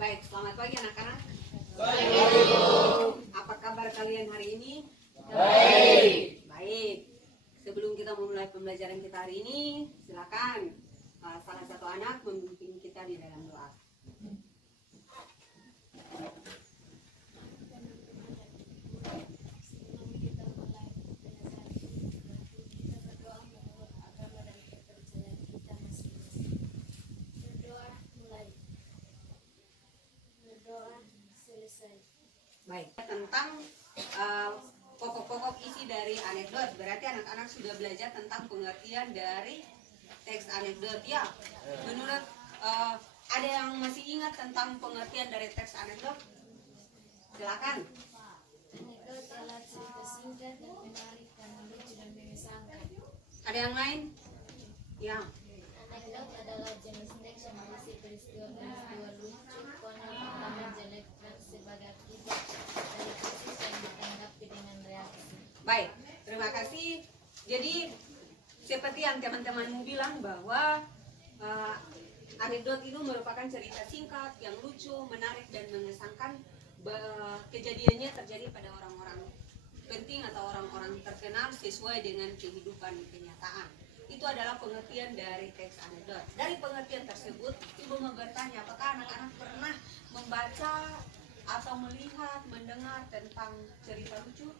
Baik, selamat pagi anak-anak. Baik. Apa kabar kalian hari ini? Baik. Baik. Sebelum kita memulai pembelajaran kita hari ini, silakan salah satu anak memimpin kita di dalam doa. Baik, tentang pokok-pokok isi dari anekdot. Berarti anak-anak sudah belajar tentang pengertian dari teks anekdot ya. Menurut ada yang masih ingat tentang pengertian dari teks anekdot? Silakan. Anekdot adalah cerita singkat dan menarik dan lucu dan mengesankan. Ada yang lain? Ya. Anekdot adalah jenis teks yang berisi peristiwa-peristiwa lucu, konyol, atau menjelekkan sebagai akibat dari kasus yang ditanggapi dengan reaksi. Baik, terima kasih. Jadi seperti yang teman-temanmu bilang bahwa anekdot itu merupakan cerita singkat yang lucu, menarik dan mengesankan. Kejadiannya terjadi pada orang-orang penting atau orang-orang terkenal sesuai dengan kehidupan kenyataan. Itu adalah pengertian dari teks anekdot. Dari pengertian tersebut, Ibu mau bertanya, apakah anak-anak pernah membaca atau melihat, mendengar tentang cerita lucu?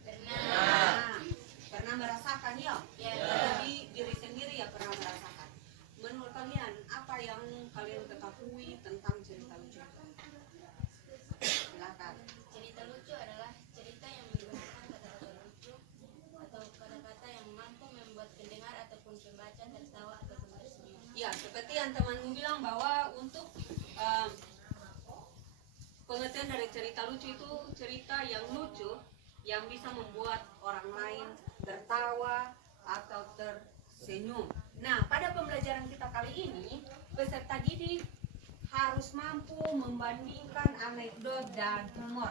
Pernah. Pernah merasakan ya? Ya. Jadi diri sendiri ya pernah merasakan. Menurut kalian, apa yang kalian ketahui tentang cerita lucu? Silakan. Cerita lucu adalah cerita yang menggunakan kata-kata lucu atau kata-kata yang mampu membuat pendengar ataupun pembaca tertawa ataupun tersenyum. Ya, seperti yang temanmu bilang bahwa untuk pengertian dari cerita lucu itu cerita yang lucu yang bisa membuat orang lain tertawa atau tersenyum. Nah, pada pembelajaran kita kali ini, peserta didik harus mampu membandingkan anekdot dan humor.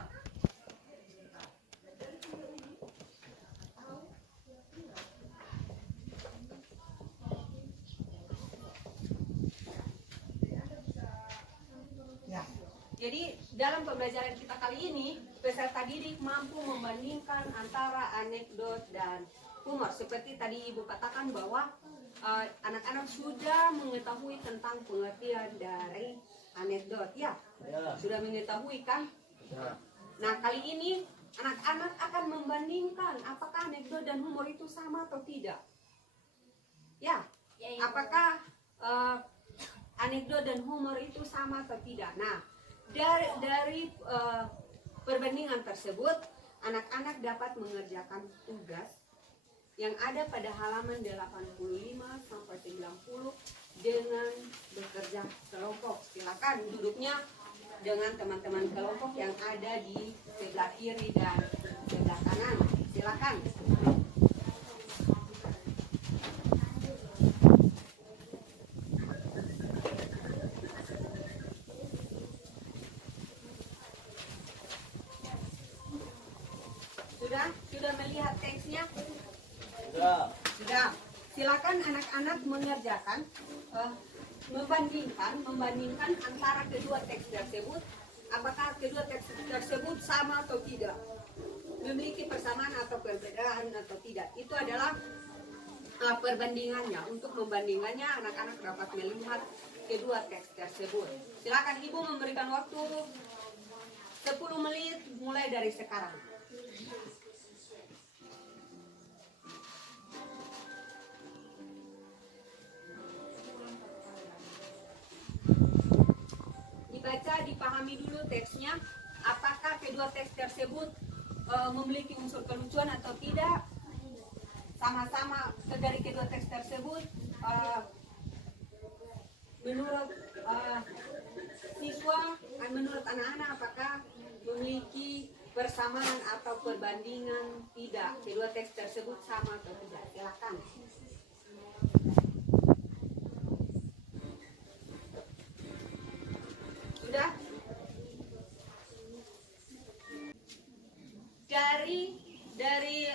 Jadi dalam pembelajaran kita kali ini, peserta didik mampu membandingkan antara anekdot dan humor. Seperti tadi Ibu katakan bahwa anak-anak sudah mengetahui tentang pengertian dari anekdot, ya? Sudah mengetahui kan? Ya. Nah, kali ini anak-anak akan membandingkan apakah anekdot dan humor itu sama atau tidak. Ya, apakah anekdot dan humor itu sama atau tidak. Nah, dari perbandingan tersebut, anak-anak dapat mengerjakan tugas yang ada pada halaman 85 sampai 90 dengan bekerja kelompok. Silakan duduknya dengan teman-teman kelompok yang ada di sebelah kiri dan sebelah kanan. Silakan. Sudah melihat teksnya? Sudah. Silakan anak-anak mengerjakan membandingkan antara kedua teks tersebut. Apakah kedua teks tersebut sama atau tidak? Memiliki persamaan atau perbedaan atau tidak? Itu adalah perbandingannya. Untuk membandingkannya, anak-anak dapat melihat kedua teks tersebut. Silakan Ibu memberikan waktu 10 menit mulai dari sekarang. Dibaca, dipahami dulu teksnya. Apakah kedua teks tersebut memiliki unsur kelucuan atau tidak? Sama-sama dari kedua teks tersebut menurut siswa, menurut anak-anak apakah memiliki persamaan atau perbandingan? Tidak. Kedua teks tersebut sama atau tidak? Silakan. Sudah? Dari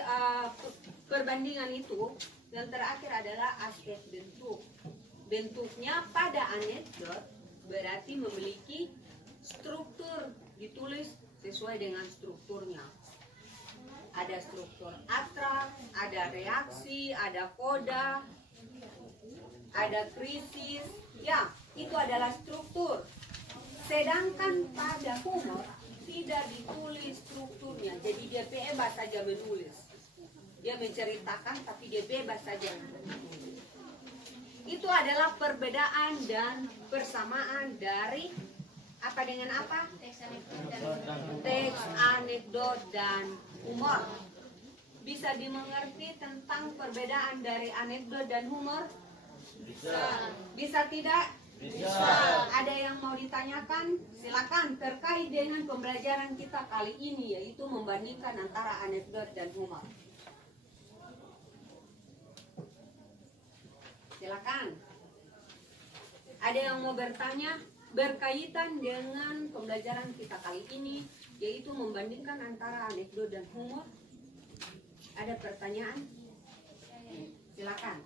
perbandingan itu, yang terakhir adalah aspek bentuk. Bentuknya pada anekdot berarti memiliki struktur ditulis sesuai dengan strukturnya. Ada struktur abstrak, ada reaksi, ada koda, ada krisis. Ya, itu adalah struktur. Sedangkan pada humor tidak ditulis strukturnya. Jadi dia bebas saja menulis. Dia menceritakan tapi dia bebas saja menulis. Itu adalah perbedaan dan persamaan dari apa dengan apa? Teks, anekdot, dan humor. Bisa dimengerti tentang perbedaan dari anekdot dan humor? Bisa tidak? Bisa. Ada yang mau ditanyakan? Silakan, terkait dengan pembelajaran kita kali ini, yaitu membandingkan antara anekdot dan humor. Silakan. Ada yang mau bertanya berkaitan dengan pembelajaran kita kali ini, yaitu membandingkan antara anekdot dan humor? Ada pertanyaan? Silakan.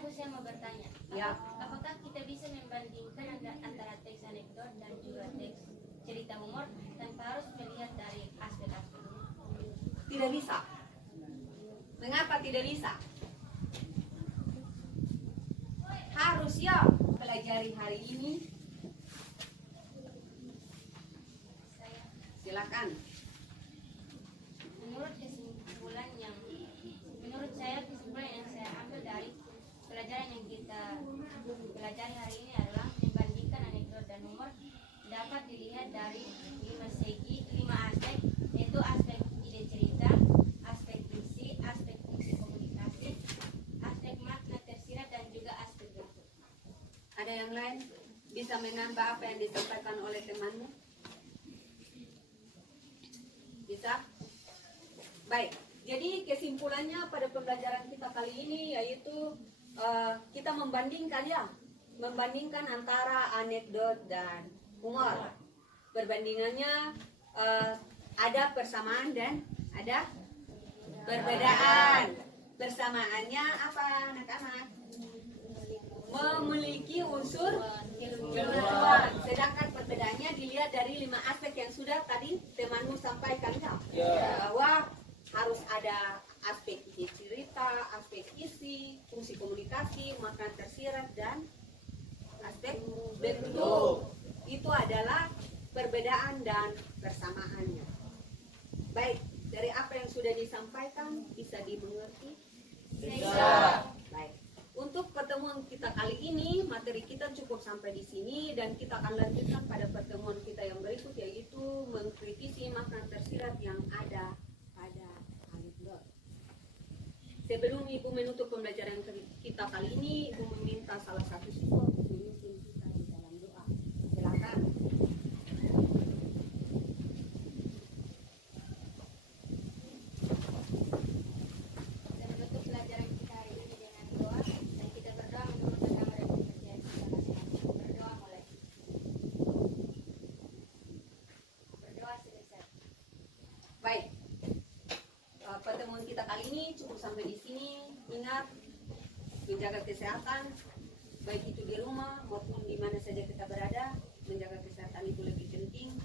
Ibu, saya mau bertanya. Ya. Apakah kita bisa membandingkan antara teks anekdot dan juga teks cerita humor tanpa harus melihat dari aspek-aspek? Tidak bisa. Mengapa tidak bisa? Harus ya pelajari hari ini. Silakan. Menurut saya kesimpulan yang saya ambil dari pelajaran yang kita pelajari hari ini adalah membandingkan anekdot dan humor dapat dilihat dari 5 aspek, yaitu aspek ide cerita, aspek isi, aspek fungsi komunikasi, aspek makna tersirat, dan juga aspek bentuk. Ada yang lain bisa menambah apa yang disampaikan oleh temanmu? Bisa? Baik. Jadi kesimpulannya pada pembelajaran kita kali ini yaitu kita membandingkan antara anekdot dan humor. Perbandingannya ada persamaan dan ada perbedaan. Persamaannya apa anak-anak? Memiliki unsur kelucuan. Sedangkan perbedaannya dilihat dari 5 aspek yang sudah tadi temanmu sampaikan bahwa harus ada aspek ide cerita, aspek isi, fungsi komunikasi, makna tersirat, dan aspek bentuk. Itu adalah perbedaan dan persamaannya. Baik, dari apa yang sudah disampaikan bisa dimengerti? Bisa. Baik. Untuk pertemuan kita kali ini, materi kita cukup sampai di sini dan kita akan lanjutkan pada pertemuan kita yang berikut, yaitu mengkritisi makna tersirat yang ada pada anekdot. Sebelum Ibu menutup pembelajaran kita kali ini, Ibu meminta salah satu siswa untuk memimpin kita di dalam doa. Silakan. Kita menutup pelajaran kita hari ini dengan doa dan kita berdoa menurut agama dan kepercayaan kita masing-masing. Berdoa mulai. Berdoa selesai. Baik. Pertemuan kita kali ini cukup sampai di sini. Ingat menjaga kesehatan, baik itu di rumah maupun di mana saja kita berada. Menjaga kesehatan itu lebih penting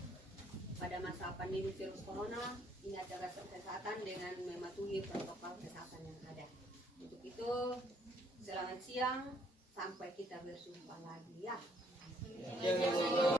pada masa pandemi virus corona. Ingat jaga kesehatan dengan mematuhi protokol kesehatan yang ada. Untuk itu, selamat siang, sampai kita berjumpa lagi ya.